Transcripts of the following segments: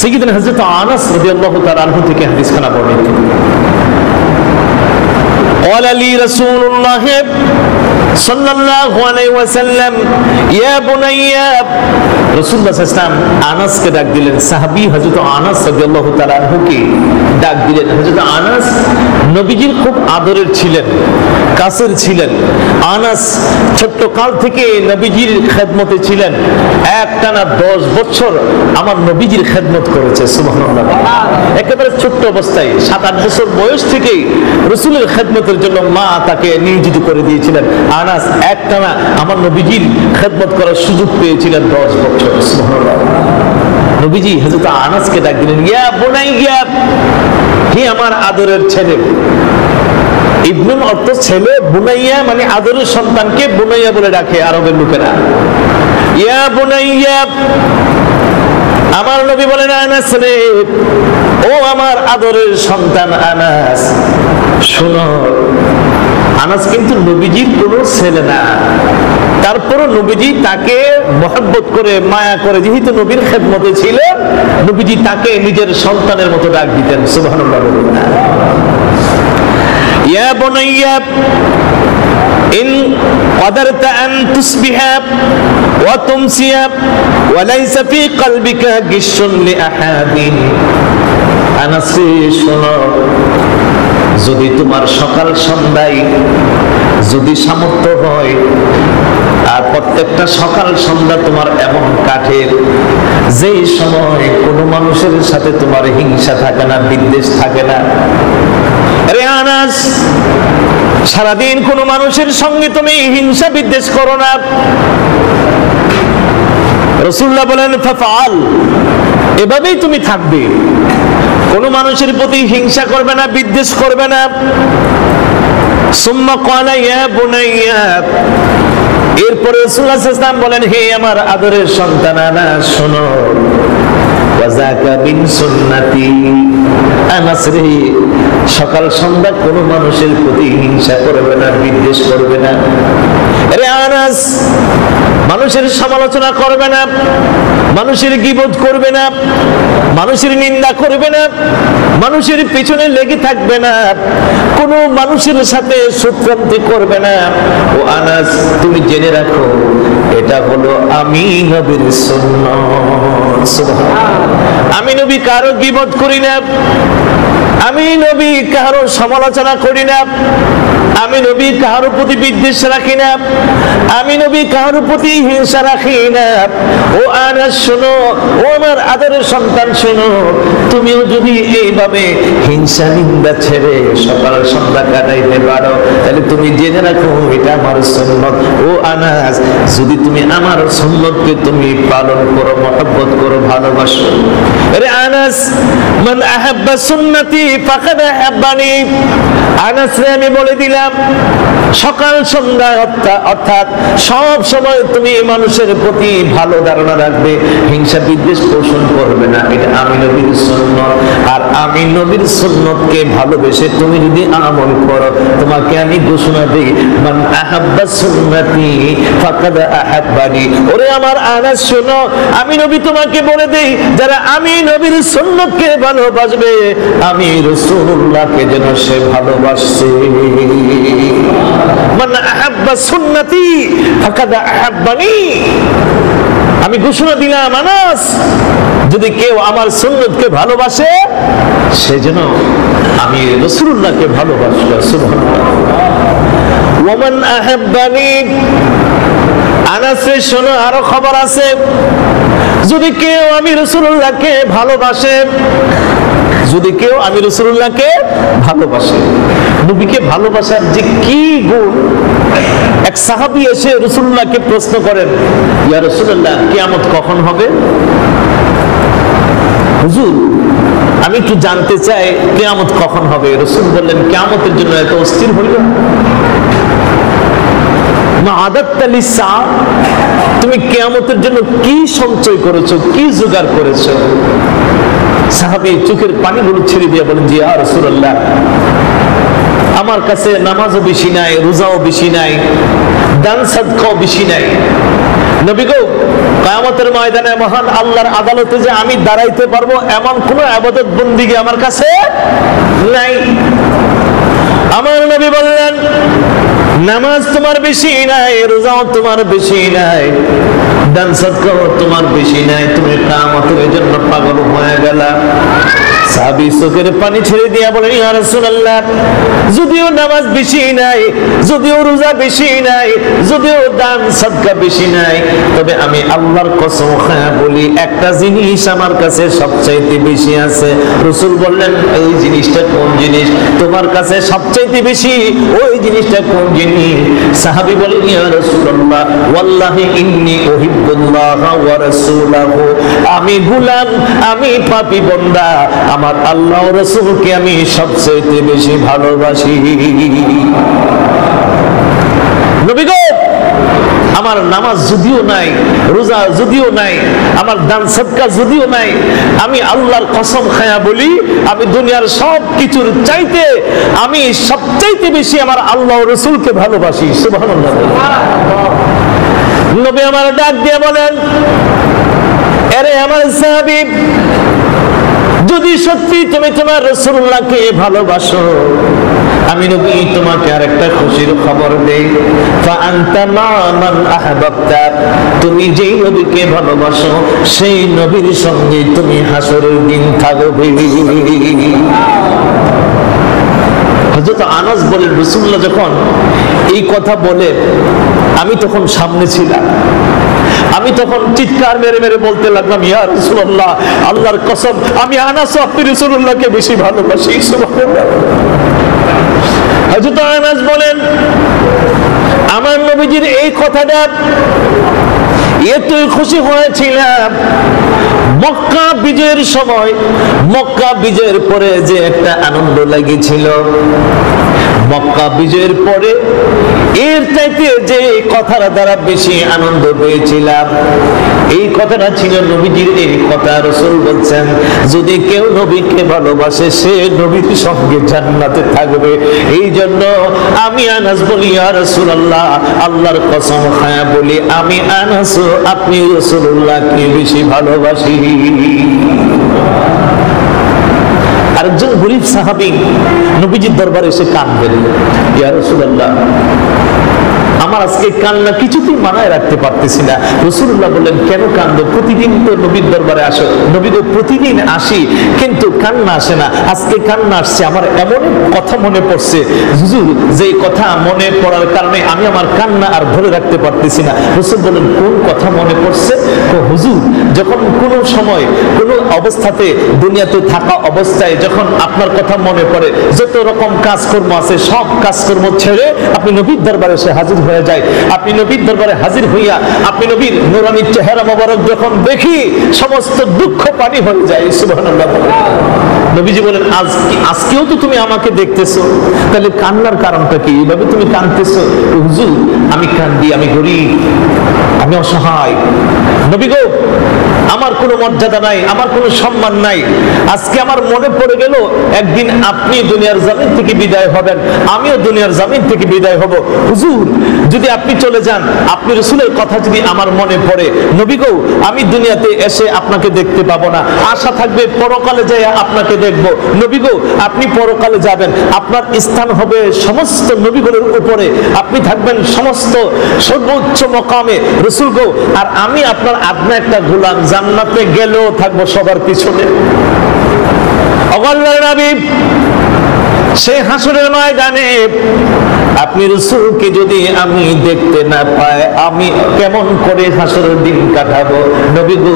সাইয়্যিদুনা হযরত আনাস রাদিয়াল্লাহু তাআলা আনহু থেকে হাদিস খানা বর্ণিত। قال لي رسول الله صلى الله عليه وسلم يا بني রাসূলুল্লাহ সাল্লাল্লাহু আলাইহি ওয়াসাল্লাম আনাসকে ডাক দিলেন। সাহাবী হযরত আনাস রাদিয়াল্লাহু তাআলা আনহুকে ডাক দিলেন। হযরত আনাস নবীজির খুব আদরের ছিলেন, কাছের ছিলেন। আনাস ছোট্ট কাল থেকে নবীজির খেদমতে ছিলেন। একটানা 10 বছর আমার নবীজির খেদমত করেছে। সুবহানাল্লাহ। একেবারে ছোট্ট অবস্থায় 7-8 বছর বয়স থেকেই রাসূলের খেদমতের জন্য মা তাকে নিয়োজিত করে দিয়েছিলেন। আনাস একটানা আমার নবীজির খেদমত করার সুযোগ পেয়েছিলেন 10 বছর। সুবহানাল্লাহ। নবীজি হযরত আনাসকে ডাক দিলেন, ইয়া বুনাইয়া, হে আমার আদরের ছেলে। ইবনুল অর্থ ছেলে, বুনাইয়া মানে আদরের সন্তানকে বুনাইয়া বলে ডাকে আরবের লোকেরা। ইয়া বুনাইয়া, আমার নবী বলেন, আনাস রে, ও আমার আদরের সন্তান আনাস, শোনো। আনাস কিন্তু নবীজির কোনো ছেলে না, তারপরও নবীজি তাকে মহব্বত করে মায়া করে, যেহেতু নবীর খেদমতে ছিলেন, নবীজি তাকে নিজের সন্তানের মতো ডাক দিতেন। সুবহানাল্লাহ। ইয়া বুনাইয়া ইন قدرت أن تصبح وتمسي وليس في قلبك غش لأحد। আনাস শোনো, যদি তোমার সকাল সন্ধ্যায় যদি সামর্থ্য হয়, আর প্রত্যেকটা সকাল সন্ধ্যা তোমার এমন কাটের যেই সময় কোনো মানুষের সাথে তোমার হিংসা থাকে না, বিদ্বেষ থাকে না। আরে আনাস, সারাদিন কোনো মানুষের সঙ্গে তুমি হিংসা বিদ্বেষ করো না। রাসূলুল্লাহ বলেন, ফাফআল, এভাবেই তুমি থাকবে, কোনো মানুষের প্রতি হিংসা করবে না, বিদ্বেষ করবে না। সুম্মা ক্বালা ইয়া বুনাইয়া, এরপরে রাসূলুল্লাহ সাল্লাল্লাহু আলাইহি ওয়াসাল্লাম বলেন, হে আমার আদরের সন্তান আনাস, শোনো, ওয়াযাকা বিন সুন্নতি। আনাস রে, সকাল সন্ধ্যা কোনো মানুষের প্রতি হিংসা করবে না, বিদ্বেষ করবে না। আরে আনাস, মানুষের সমালোচনা করবে না, মানুষের গীবত করবে না, মানুষের নিন্দা করবে না, মানুষের পিছনে লেগে থাকবে না, কোনো মানুষের সাথে শত্রুতা করবে না। ও আনাস, তুমি জেনে রাখো, এটা হলো আমি নবীর সুন্নাত। সুবহানাল্লাহ। আমি নবী কারো গীবত করি না, আমি নবী কারো সমালোচনা করি না, আমি নবী কারো প্রতি বিদ্বেষ রাখি না, আমি নবী কারো প্রতি হিংসা রাখি না। ও আনাস শোনো, ও আমার আদরের সন্তান শোনো, তুমিও যদি এইভাবে হিংসা নিন্দা ছেড়ে সকাল সন্ধ্যা কাটাইতে পারো, তাহলে তুমি জেনে রাখো এটা আমার সুন্নত। ও আনাস, যদি তুমি আমার সুন্নতকে তুমি পালন করো, মহব্বত করো, ভালোবাসো। আরে আনাস, মান আহাব্বা সুন্নতি ফাকাদ আহাব্বানি। আনাস রে, আমি বলে দিলাম, সকাল সন্ধ্যা অর্থাৎ সব সময় তুমি মানুষের প্রতি ভালো ধারণা রাখবে, হিংসা বিদ্বেষ পোষণ করবে না, এটা আমি নবীর সুন্নত। আর আমি নবীর সুন্নতকে ভালোবেসে তুমি যদি আমল করো, তোমাকে আমি ঘোষণা দিই, মান আহাব্বা সুন্নতি ফাকাদ আহাব্বানি। ওরে আমার আনাস শোনো, আমি নবী তোমাকে বলে দেই, যারা আমি নবীর সুন্নতকে ভালোবাসবে, আমি রাসূলুল্লাহকে যেন সে ভালোবাসে। মান আহাব্বা সুন্নতি ফাকাদ আহাব্বানি। আমি ঘোষণা দিলাম, আনাস, যদি কেউ আমার সুন্নতকে ভালোবাসে, সে যেন আমি রাসূলুল্লাহকে ভালোবাসবে। সুবহানাল্লাহ। ওয়া মান আহাব্বানি। আনাস শোনো, আরো খবর আছে, যদি কেউ আমি রাসূলুল্লাহকে ভালোবাসে, যদি কেউ আমি রাসূলুল্লাহকে ভালোবাসে, নবীকে ভালোবাসার যে কি গুণ। এক সাহাবী এসে রাসূলুল্লাহকে প্রশ্ন করেন, ইয়া রাসূলুল্লাহ, কিয়ামত কখন হবে? হুজুর, আমি একটু জানতে চাই কিয়ামত কখন হবে। রাসূল বললেন, কিয়ামতের জন্য এত অস্থির হইল? মা আদাত্তা লিসা, তুমি কিয়ামতের জন্য কি সঞ্চয় করেছো, কি জোগাড় করেছো? সাহাবী চোখের পানিগুলো ছেড়ে দিয়ে বলেন, জি ইয়া রাসূলুল্লাহ, আমার কাছে নামাজও বেশি নাই, রোজাও বেশি নাই, দান সাদকাও বেশি নাই। নবী গো, কিয়ামতের ময়দানে মহান আল্লাহর আদালতে যে আমি দাঁড়াইতে পারবো এমন কোন ইবাদত বন্দেগী আমার কাছে নাই। আমার নবী বললেন, নামাজ তোমার বেশি নাই, রোজাও তোমার বেশি নাই, দান সাদকাও তোমার বেশি নাই, তুমি কিয়ামতের জন্য পাগল হয়ে গেলা। সাহাবী চোখের পানি ছেড়ে দিয়া বলেন, ইয়া রাসূলুল্লাহ, যদিও নামাজ বেশি নাই, যদিও রোজা বেশি নাই, যদিও দান সাদকা বেশি নাই, তবে আমি আল্লাহর কসম খায়া বলি একটা জিনিস আমার কাছে সবচাইতে বেশি আছে। রাসূল বললেন, ওই জিনিসটা কোন জিনিস? তোমার কাছে সবচাইতে বেশি ওই জিনিসটা কোন জিনিস? সাহাবী বলেন, ইয়া রাসূলুল্লাহ, ওয়াল্লাহি ইন্নী উহিব্বুল্লাহ ওয়া রাসূলাহু, আমি গোলাম, আমি পাপী বান্দা, আমার আল্লাহ ও রাসূলকে আমি সবচেয়ে বেশি ভালোবাসি। নবী গো, আমার নামাজ যদিও নাই, রোজা যদিও নাই, আমার দান সাদকা যদিও নাই, আমি আল্লাহর কসম খায়া বলি আমি দুনিয়ার সব কিছুর চাইতে আমি সবচাইতে বেশি আমার আল্লাহ ও রাসূলকে ভালোবাসি। সুবহানাল্লাহ। নবী আমার ডাক দিয়ে বলেন, আরে আমার সাহাবী, যদি সত্যি তুমি তোমার রাসূলুল্লাহকে ভালোবাসো, আমি নবী তোমাকে আরেকটা খুশির খবর দেই, ফাআনতা মান আহবাবতা, তুমি যেই নবীকে ভালোবাসো সেই নবীর সঙ্গে তুমি হাসরের দিন থাকবে। হযরত আনাস বলেন, রাসূলুল্লাহ যখন এই কথা বলে আমি তখন সামনে ছিলাম, আমি তখন চিৎকার মেরে মেরে বলতে লাগলাম, ইয়া রাসূলুল্লাহ, আল্লাহর কসম আমি আনাস আপনি রাসূলুল্লাহকে বেশি ভালোবাসি। সুবহানাল্লাহ। হযরত আনাস বলেন, আমার নবীজির এই কথাটা এতই খুশি হয়েছিলাম, মক্কা বিজয়ের সময়, মক্কা বিজয়ের পরে যে একটা আনন্দ লেগেছিল, মক্কা বিজয়ের পরে এর চাইতে যে কথার দ্বারা বেশি আনন্দ পেয়েছিলাম, এই কথাটা ছিল নবীজির এই কথা। রাসূল বলছেন, যদি কেউ নবীকে ভালোবাসে সে নবীর সঙ্গে জান্নাতে থাকবে। এই জন্য আমি আনাস বলি, ইয়া রাসূলুল্লাহ, আল্লাহর কসম খায়া বলি আমি আনাস আপনি রাসূলুল্লাহকে বেশি ভালোবাসি। আরেকজন গরীব সাহাবী নবীজির দরবারে এসে কাঁদলেন, ইয়া রাসূলুল্লাহ, আমার আজকে কান্না কিছুতেই মানায় রাখতে পারতেছি না। রাসূলুল্লাহ বললেন, কেন কান্দো? প্রতিদিন তো নবীর দরবারে আসো। নবী তো প্রতিদিন আসি, কিন্তু কান্না আসে না, আজকে কান্না আসছে। আমার এমন কথা মনে পড়ছে হুজুর, যে কথা মনে পড়ার কারণে আমি আমার কান্না আর ধরে রাখতে পারতেছি না। রাসূল বললেন, কোন কথা মনে পড়ছে? তো হুজুর, যখন কোনো সময় কোনো অবস্থাতে দুনিয়াতে থাকা অবস্থায় যখন আপনার কথা মনে পড়ে, যত রকম কাজকর্ম আছে সব কাজকর্ম ছেড়ে আপনি নবীর দরবারে এসে হাজির হয়ে যায়। আপনি নবীর দরবারে হাজির হইয়া আপনি নবীর নূরানী চেহারা মোবারক যখন দেখি সমস্ত দুঃখ পানি হয়ে যায়। সুবহানাল্লাহ। নবীজি বলেন, আজকেও তো তুমি আমাকে দেখতেছো, তাহলে কান্নার কারণটা কি? এইভাবে তুমি কাঁদতেছো? হুজুর, আমি কান্দি, আমি গরীব, আমি অসহায়। নবী গো, আমার কোনো মর্যাদা নাই, আমার কোনো সম্মান নাই। আজকে আমার মনে পড়ে গেল একদিন আপনি দুনিয়ার জমিন থেকে বিদায় হবেন, আমিও দুনিয়ার জমিন থেকে বিদায় হব। হুজুর, যদি আপনি চলে যান, আপনি রাসূলের কথা যদি আমার মনে পড়ে, নবী গো, আমি দুনিয়াতে এসে আপনাকে দেখতে পাবো না, আশা থাকবে পরকালে যাই আপনাকে দেখব। নবী গো, আপনি পরকালে যাবেন, আপনার স্থান হবে সমস্ত নবীগুলোর উপরে, আপনি থাকবেন সমস্ত সর্বোচ্চ মকামে। রাসূল গো, আর আমি আপনার আপনা একটা গোলাম, জান্নাতে গেলেও থাকবো সবার পিছনে। আল্লাহর নবী সেই হাসরের ময়দানে আপনি রাসূলকে যদি আমি দেখতে না পাই, আমি কেমন করে হাসরের দিন কাটাবো? নবী গো,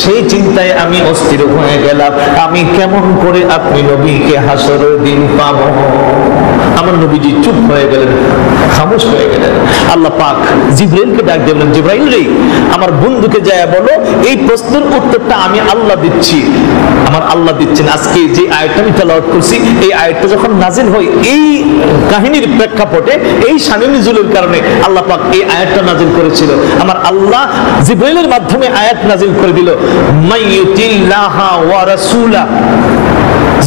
সেই চিন্তায় আমি অস্থির হয়ে গেলাম, আমি কেমন করে আপনি নবীকে হাসরের দিন পাবো? আমার নবীজি চুপ হয়ে গেলেন, খামোশ হয়ে গেলেন। আল্লাহ পাক জিবরাইলকে ডাক দিলেন, জিবরাইল রে, আমার বন্ধুকে যায় বলো এই প্রশ্নের উত্তরটা আমি আল্লাহ দিচ্ছি। আমার আল্লাহ দিচ্ছেন। আজকে যে আয়াতটা আমি তেলাওয়াত করছি, এই আয়াতটা যখন নাজিল হয় এই কাহিনীর প্রেক্ষাপটে, এই শানে নুজুলের কারণে আল্লাহ পাক এই আয়াতটা নাজিল করেছিল। আমার আল্লাহ জিবরাইলের মাধ্যমে আয়াত নাজিল করে দিল, মাইয়ুতিল্লাহা ওয়া রাসূলা,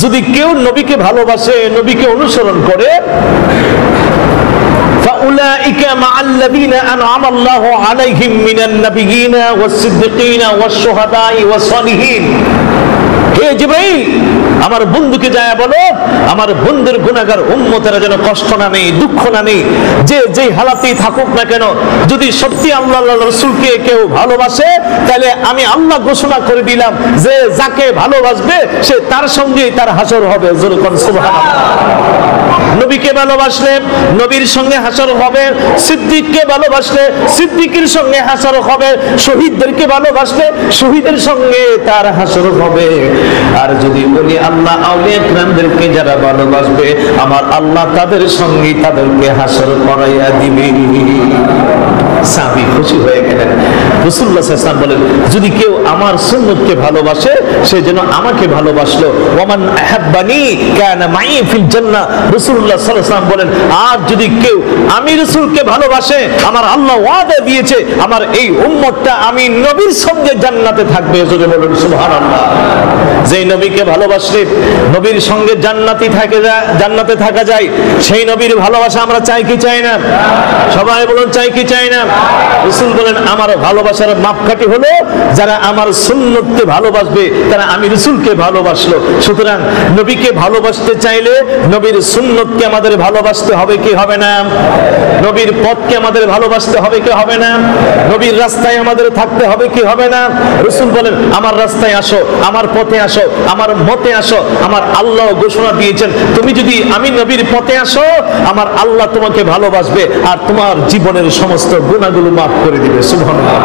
যদি কেউ নবীকে ভালোবাসে, নবীকে অনুসরণ করে, উলাইকা মাআল্লাযীনা আনআমা আল্লাহু আলাইহিম মিনান নাবিয়্যিনা ওয়াস-সিদ্দিকিনা ওয়াশ-শুহাদা'i ওয়াস-সালিহিন। হে জিবরাইল, আমার বন্ধুকে যায় বলো আমার বন্ধুর গুনাহগার উম্মতেরা যেন কষ্ট না নেই, দুঃখ না নেই, যে যেই হালাতেই থাকুক না কেন, যদি সত্যি আল্লাহ আল্লাহর রাসূলকে কেউ ভালোবাসে তাহলে আমি আল্লাহ ঘোষণা করে দিলাম যে যাকে ভালোবাসবে সে তার সঙ্গেই তার হাসর হবে। জোরে কোন সুবহানাল্লাহ। নবীকে ভালোবাসলে নবীর সঙ্গে হাসর হবে, সিদ্দিককে ভালোবাসলে সিদ্দিকের সঙ্গে হাসর হবে, শহীদদেরকে ভালোবাসলে শহীদের সঙ্গে তার হাসর হবে। আর যদি বলি আল্লাহ আউলিয়া কিরামদেরকে যারা ভালোবাসবে আমার আল্লাহ তাদের সঙ্গে তাদেরকে হাসর করাইয়া দিবে। সাহাবী খুশি হয়ে গেলেন। রাসূলুল্লাহ সাল্লাল্লাহু আলাইহি ওয়াসাল্লাম বলেন যদি কেউ আমার সুন্নতকে ভালোবাসে সে যেন আমাকে ভালোবাসলো। ওয়ামান আহাব্বানি কানা মাই ফিল জান্নাহ। রাসূলুল্লাহ সাল্লাল্লাহু আলাইহি ওয়াসাল্লাম বলেন আর যদি কেউ আমি রাসূলকে ভালোবাসে আমার আল্লাহ ওয়াদা দিয়েছে আমার এই উম্মতটা আমি নবীর সঙ্গে জান্নাতে থাকবে। জোরে বলুন সুবহানাল্লাহ। যেই নবীকে ভালোবাসলে নবীর সঙ্গে জান্নাতে থাকা যায় সেই নবীর ভালোবাসা আমরা চাই কি চাই না? সবাই বলুন চাই কি চাই না? রাসূল বলেন আমার ভালোবাসার মাপকাঠি হলো যারা আমার সুন্নতকে ভালোবাসবে তারা আমি রাসূলকে ভালোবাসলো। সুতরাং নবীকে ভালোবাসতে চাইলে নবীর সুন্নতকে আমাদের ভালোবাসতে হবে কি হবে না? নবীর পথকে আমাদের ভালোবাসতে হবে কি হবে না? নবীর রাস্তায় আমাদের থাকতে হবে কি হবে না? রাসূল বলেন আমার রাস্তায় আসো, আমার পথে আসো, আমার মতে আসো। আমার আল্লাহ ঘোষণা দিয়েছেন তুমি যদি আমি নবীর পথে আসো আমার আল্লাহ তোমাকে ভালোবাসবে আর তোমার জীবনের সমস্ত গুনাহগুলো মাফ করে দিবে। সুবহানাল্লাহ।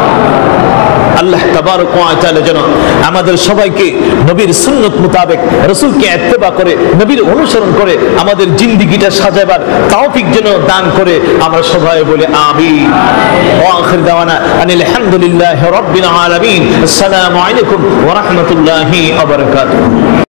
আল্লাহ তাবারক ওয়া তাআলা যেন আমাদের সবাইকে নবীর সুন্নত মোতাবেক রাসূলকে ইত্তেবা করে নবীর অনুসরণ করে আমাদের জিন্দেগিটা সাজাবার তৌফিক যেন দান করে। আমরা সবাই বলি আমিন। ওয়া আখির দাওয়ানা আনিল হামদুলিল্লাহি রাব্বিল আলামিন। আসসালামু আলাইকুম ওয়া রাহমাতুল্লাহি ওয়া বারাকাতুহু।